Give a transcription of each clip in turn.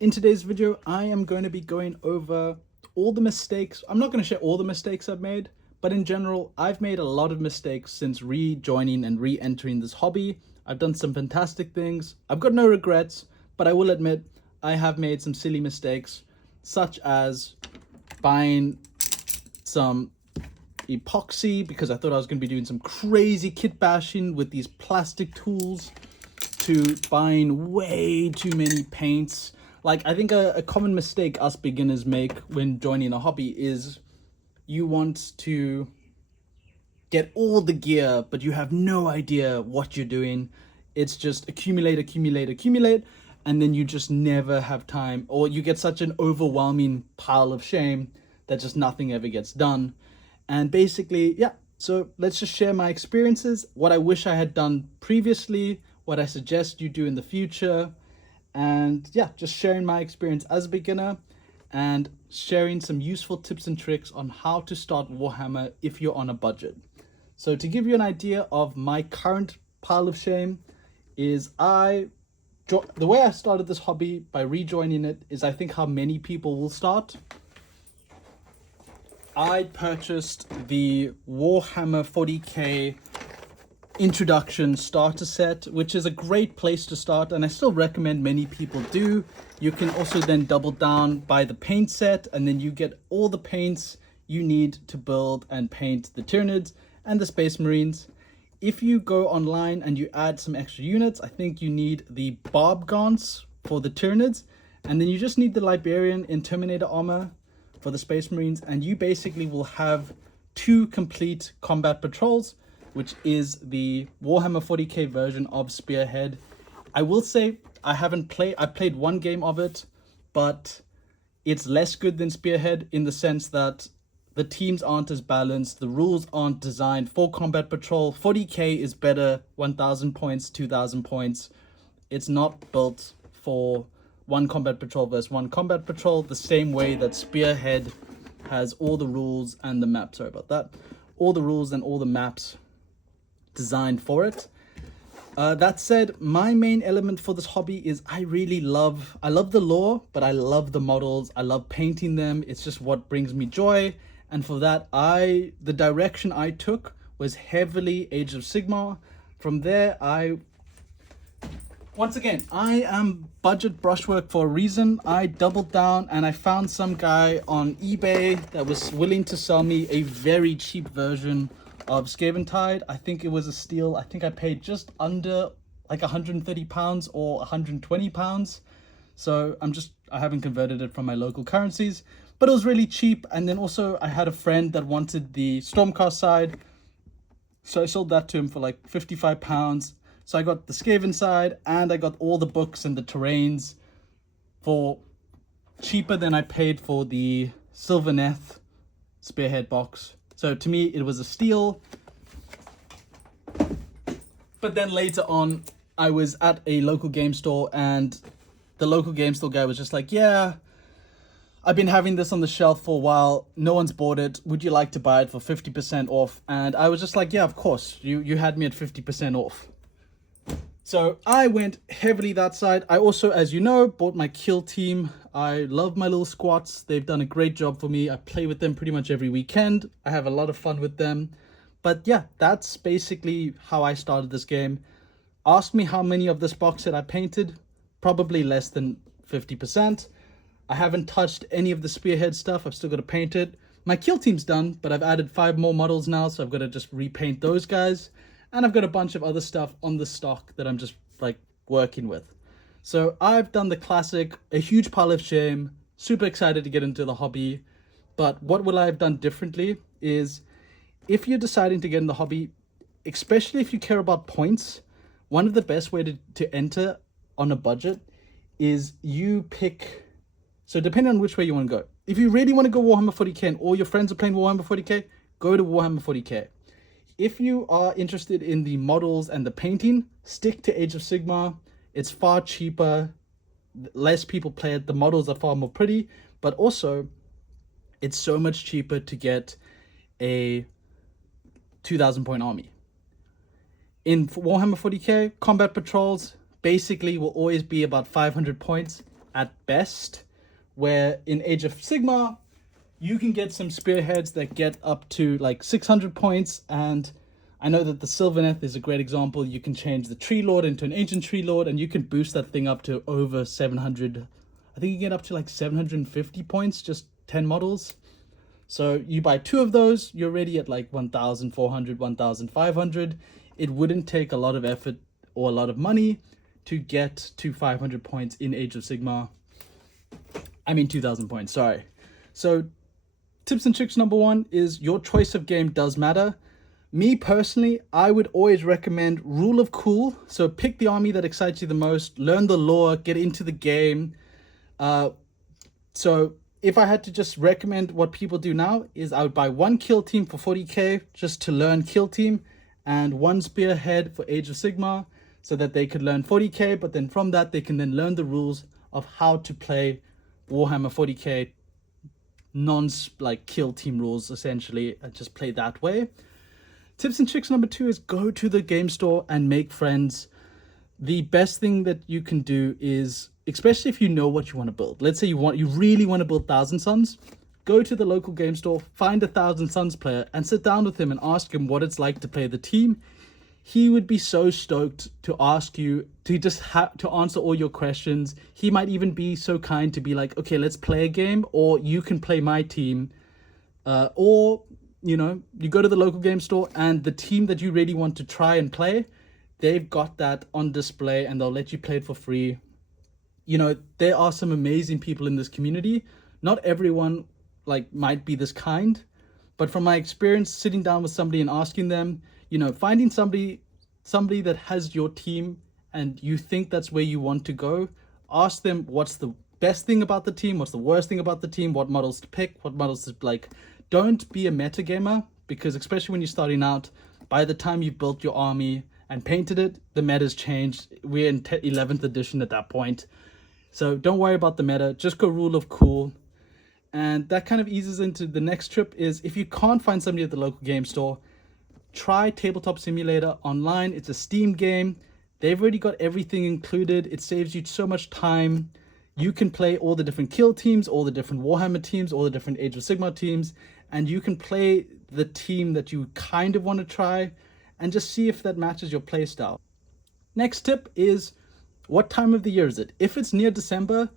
In today's video, I am going to be going over all the mistakes. I'm not going to share all the mistakes I've made, but in general, I've made a lot of mistakes since rejoining and re-entering this hobby. I've done some fantastic things. I've got no regrets, but I will admit I have made some silly mistakes, such as buying some epoxy because I thought I was going to be doing some crazy kit bashing with these plastic tools, to buying way too many paints. Like, I think a common mistake us beginners make when joining a hobby is you want to get all the gear, but you have no idea what you're doing. It's just accumulate, accumulate, accumulate, and then you just never have time, or you get such an overwhelming pile of shame that just nothing ever gets done. And basically, yeah, so let's just share my experiences, what I wish I had done previously, what I suggest you do in the future, and yeah, just sharing my experience as a beginner and sharing some useful tips and tricks on how to start Warhammer if you're on a budget. So to give you an idea of my current pile of shame is the way I started this hobby by rejoining it is I think how many people will start. I purchased the Warhammer 40k introduction starter set, which is a great place to start, and I still recommend many people do. You can also then double down, buy the paint set, and then you get all the paints you need to build and paint the Tyranids and the Space Marines. If you go online and you add some extra units, I think you need the Barb Gaunts for the Tyranids, and then you just need the Liberian and Terminator armor for the Space Marines, and you basically will have 2 complete combat patrols, which is the Warhammer 40k version of Spearhead. I will say I played one game of it, but it's less good than Spearhead in the sense that the teams aren't as balanced, the rules aren't designed for combat patrol. 40k is better, 1000 points, 2000 points. It's not built for one combat patrol versus one combat patrol, the same way that Spearhead has all the rules and the maps, sorry about that, all the rules and all the maps designed for it. That said, my main element for this hobby is I love the lore, but I love the models. I love painting them. It's just what brings me joy. And for that, the direction I took was heavily Age of Sigmar. From there, once again, I am budget brushwork for a reason. I doubled down and I found some guy on eBay that was willing to sell me a very cheap version of Scaventide. I think it was a steal. I think I paid just under like 130 pounds or 120 pounds. So I haven't converted it from my local currencies, but it was really cheap. And then also I had a friend that wanted the Stormcast side, so I sold that to him for like 55 pounds. So I got the Skaven side and I got all the books and the terrains for cheaper than I paid for the Sylvaneth Spearhead box. So to me, it was a steal. But then later on, I was at a local game store and the local game store guy was just like, yeah, I've been having this on the shelf for a while. No one's bought it. Would you like to buy it for 50% off? And I was just like, yeah, of course. You had me at 50% off. So I went heavily that side. I also, as you know, bought my kill team. I love my little squats. They've done a great job for me. I play with them pretty much every weekend. I have a lot of fun with them. But yeah, that's basically how I started this game. Ask me how many of this box set I painted. Probably less than 50%. I haven't touched any of the Spearhead stuff. I've still got to paint it. My kill team's done, but I've added 5 more models now, so I've got to just repaint those guys. And I've got a bunch of other stuff on the stock that I'm just like working with. So I've done the classic, a huge pile of shame, super excited to get into the hobby. But what will I have done differently is, if you're deciding to get in the hobby, especially if you care about points, one of the best way to enter on a budget is you pick, so depending on which way you want to go. If you really want to go Warhammer 40k and all your friends are playing Warhammer 40k, go to Warhammer 40k. If you are interested in the models and the painting, stick to Age of Sigmar. It's far cheaper, less people play it, the models are far more pretty, but also it's so much cheaper to get a 2000 point army. In Warhammer 40k, combat patrols basically will always be about 500 points. at best, where in Age of Sigmar, you can get some spearheads that get up to like 600 points, and I know that the Sylvaneth is a great example. You can change the Tree Lord into an Ancient Tree Lord, and you can boost that thing up to over 700. I think you get up to like 750 points, just 10 models. So you buy 2 of those, you're already at like 1,400, 1,500. It wouldn't take a lot of effort or a lot of money to get to 500 points in Age of Sigmar. I mean 2,000 points, sorry. So tips and tricks number 1 is your choice of game does matter. Me personally, I would always recommend rule of cool. So pick the army that excites you the most, learn the lore, get into the game. So if I had to just recommend what people do now, is I would buy 1 kill team for 40k just to learn kill team, and 1 spearhead for Age of Sigmar so that they could learn 40k, but then from that they can then learn the rules of how to play Warhammer 40k like kill team rules, essentially, and just play that way. Tips and tricks number 2 is go to the game store and make friends. The best thing that you can do is, especially if you know what you want to build. Let's say you really want to build Thousand Suns. Go to the local game store, find a Thousand Suns player, and sit down with him and ask him what it's like to play the team. He would be so stoked to ask you to just to answer all your questions. He might even be so kind to be like, okay, let's play a game, or you can play my team, or you know, you go to the local game store and the team that you really want to try and play, they've got that on display and they'll let you play it for free. You know, there are some amazing people in this community. Not everyone like might be this kind, but from my experience sitting down with somebody and asking them, you know, finding somebody that has your team and you think that's where you want to go, ask them what's the best thing about the team, what's the worst thing about the team, what models to pick, what models to like. Don't be a metagamer, because especially when you're starting out, by the time you've built your army and painted it, the meta's changed. We're in 11th edition at that point. So don't worry about the meta, just go rule of cool. And that kind of eases into the next trip is, if you can't find somebody at the local game store, try Tabletop Simulator online. It's a Steam game. They've already got everything included. It saves you so much time. You can play all the different kill teams, all the different Warhammer teams, all the different Age of Sigmar teams, and you can play the team that you kind of want to try and just see if that matches your playstyle. Next tip is, what time of the year is it? If it's near December,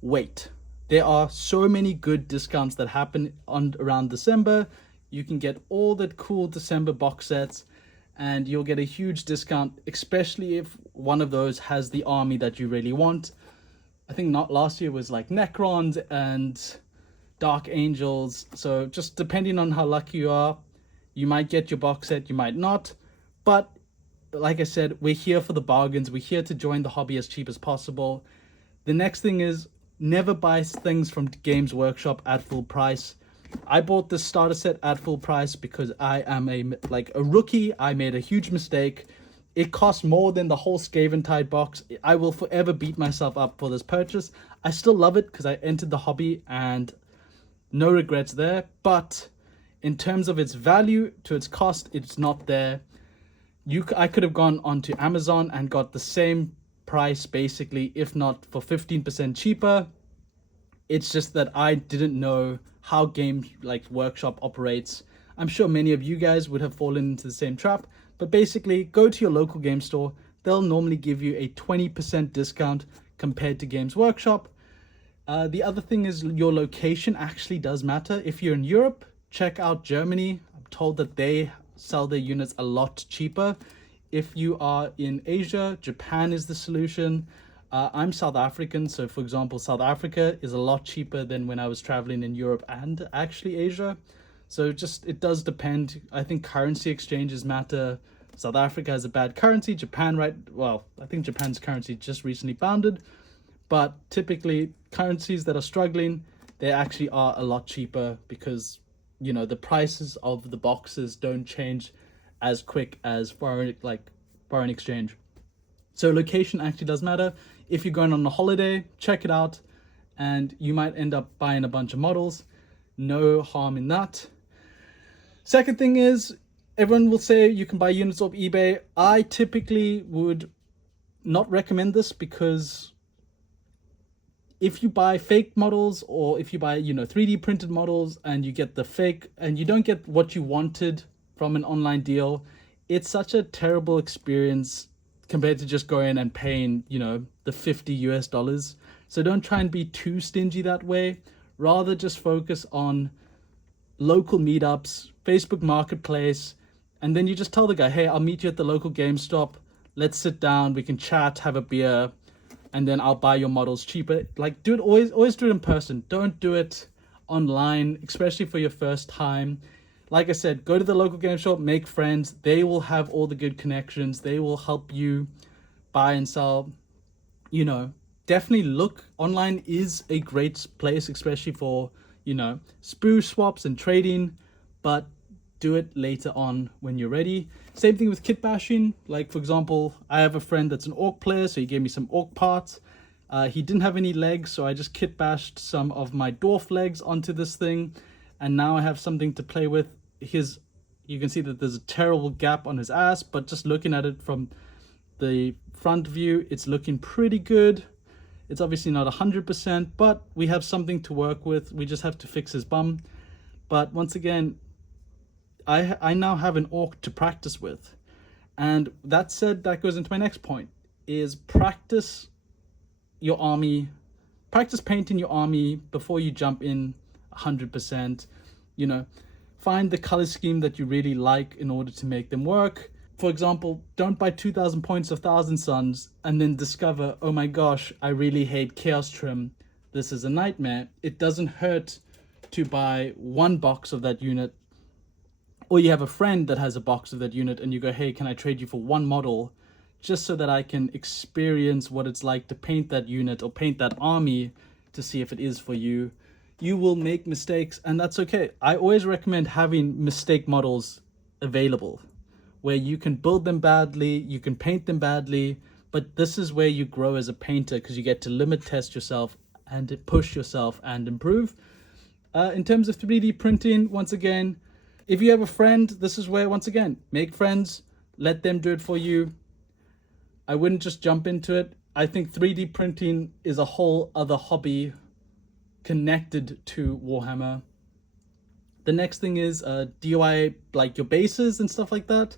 wait. There are so many good discounts that happen around December. You can get all the cool December box sets and you'll get a huge discount, especially if one of those has the army that you really want. I think not last year was like Necrons and Dark Angels. So just depending on how lucky you are, you might get your box set, you might not. But like I said, we're here for the bargains. We're here to join the hobby as cheap as possible. The next thing is, never buy things from Games Workshop at full price. I bought this starter set at full price because I am a rookie. I made a huge mistake. It cost more than the whole Scaventide box. I will forever beat myself up for this purchase. I still love it because I entered the hobby and no regrets there. But in terms of its value to its cost, it's not there. I could have gone onto Amazon and got the same price basically, if not for 15% cheaper. It's just that I didn't know how Games Workshop operates. I'm sure many of you guys would have fallen into the same trap, but basically go to your local game store. They'll normally give you a 20% discount compared to Games Workshop. The other thing is, your location actually does matter. If you're in Europe, check out Germany. I'm told that they sell their units a lot cheaper. If you are in Asia, Japan is the solution. I'm South African, so for example, South Africa is a lot cheaper than when I was traveling in Europe and actually Asia. So it does depend. I think currency exchanges matter. South Africa has a bad currency. Japan, I think Japan's currency just recently bounded. But typically, currencies that are struggling, they actually are a lot cheaper because, you know, the prices of the boxes don't change as quick as foreign exchange. So location actually does matter. If you're going on a holiday, check it out and you might end up buying a bunch of models. No harm in that. Second thing is, everyone will say you can buy units off eBay. I typically would not recommend this because if you buy fake models, or if you buy, 3D printed models and you get the fake and you don't get what you wanted from an online deal, it's such a terrible experience compared to just going and paying, the 50 US dollars. So don't try and be too stingy that way. Rather just focus on local meetups, Facebook Marketplace, and then you just tell the guy, hey, I'll meet you at the local GameStop. Let's sit down, we can chat, have a beer, and then I'll buy your models cheaper. Like, do it always do it in person. Don't do it online, especially for your first time. Like I said, go to the local game shop, make friends. They will have all the good connections. They will help you buy and sell. Definitely look. Online is a great place, especially for, sprue swaps and trading, but do it later on when you're ready. Same thing with kit bashing. Like, for example, I have a friend that's an orc player, so he gave me some orc parts. He didn't have any legs, so I just kit bashed some of my dwarf legs onto this thing, and now I have something to play with. You can see that there's a terrible gap on his ass, but just looking at it from the front view, it's looking pretty good. It's obviously not 100%, but we have something to work with. We just have to fix his bum. But once again, I now have an orc to practice with. And that said, that goes into my next point, is practice your army. Practice painting your army before you jump in 100%. Find the color scheme that you really like in order to make them work. For example, don't buy 2,000 points of Thousand Suns and then discover, oh my gosh, I really hate Chaos Trim. This is a nightmare. It doesn't hurt to buy one box of that unit, or you have a friend that has a box of that unit and you go, hey, can I trade you for one model just so that I can experience what it's like to paint that unit or paint that army to see if it is for you. You will make mistakes, and that's okay. I always recommend having mistake models available, where you can build them badly, you can paint them badly, but this is where you grow as a painter, because you get to limit test yourself and push yourself and improve. In terms of 3D printing, once again, if you have a friend, this is where, once again, make friends, let them do it for you. I wouldn't just jump into it. I think 3D printing is a whole other hobby connected to Warhammer. The next thing is DIY, like your bases and stuff like that.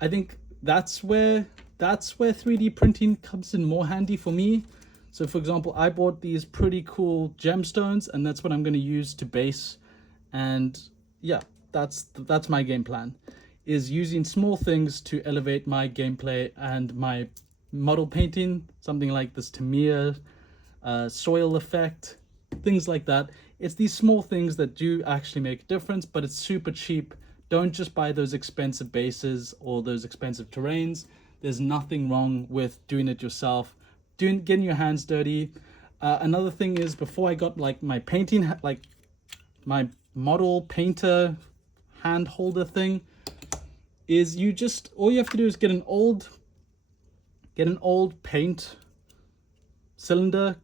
I think that's where 3D printing comes in more handy for me. So for example, I bought these pretty cool gemstones, and that's what I'm going to use to base. And yeah, that's my game plan, is using small things to elevate my gameplay and my model painting. Something like this Tamir soil effect, things like that. It's these small things that do actually make a difference, but it's super cheap. Don't just buy those expensive bases or those expensive terrains. There's nothing wrong with doing it yourself, getting your hands dirty. Another thing is, before I got like my painting, like my model painter hand holder thing, is all you have to do is get an old paint cylinder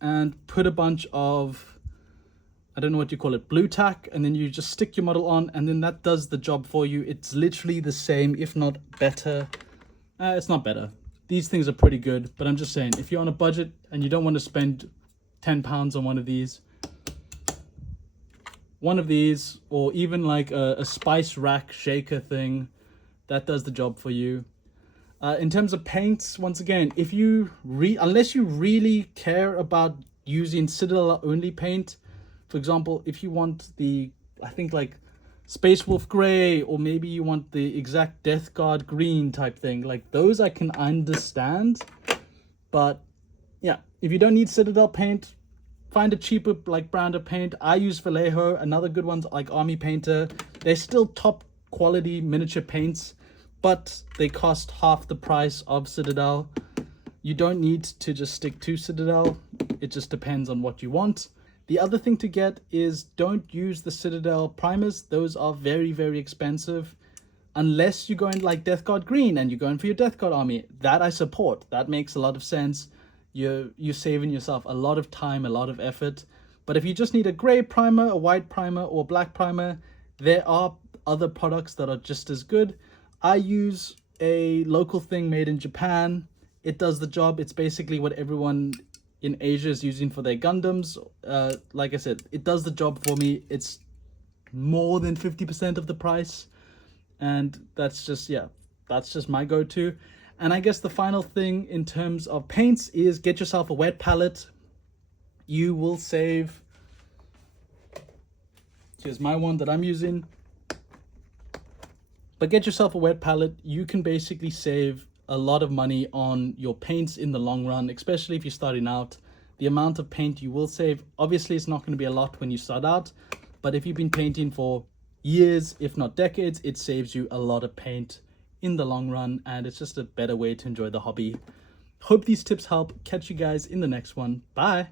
and put a bunch of, I don't know what you call it, blue tack, and then you just stick your model on, and then that does the job for you. It's literally the same, if not better. It's not better. These things are pretty good, but I'm just saying, if you're on a budget and you don't want to spend £10 on one of these, or even like a spice rack shaker thing, that does the job for you. In terms of paints, once again, unless you really care about using Citadel only paint, for example, if you want I think like Space Wolf Grey, or maybe you want the exact Death Guard green type thing, like those I can understand. But yeah, if you don't need Citadel paint, find a cheaper like brand of paint. I use Vallejo. Another good one's like Army Painter. They're still top quality miniature paints, but they cost half the price of Citadel. You don't need to just stick to Citadel. It just depends on what you want. The other thing to get is, don't use the Citadel primers. Those are very, very expensive. Unless you're going like Death Guard Green and you're going for your Death Guard army. That I support. That makes a lot of sense. You're saving yourself a lot of time, a lot of effort. But if you just need a gray primer, a white primer, or a black primer, there are other products that are just as good. I use a local thing made in Japan. It does the job. It's basically what everyone, in Asia is using for their Gundams. Like I said, it does the job for me. It's more than 50% of the price, and that's just, yeah, that's just my go-to. And I guess the final thing in terms of paints is get yourself a wet palette. You will save, here's my one that I'm using, but get yourself a wet palette. You can basically save a lot of money on your paints in the long run, especially if you're starting out. The amount of paint you will save, obviously it's not going to be a lot when you start out, but if you've been painting for years, if not decades, it saves you a lot of paint in the long run, and it's just a better way to enjoy the hobby. Hope these tips help. Catch you guys in the next one. Bye.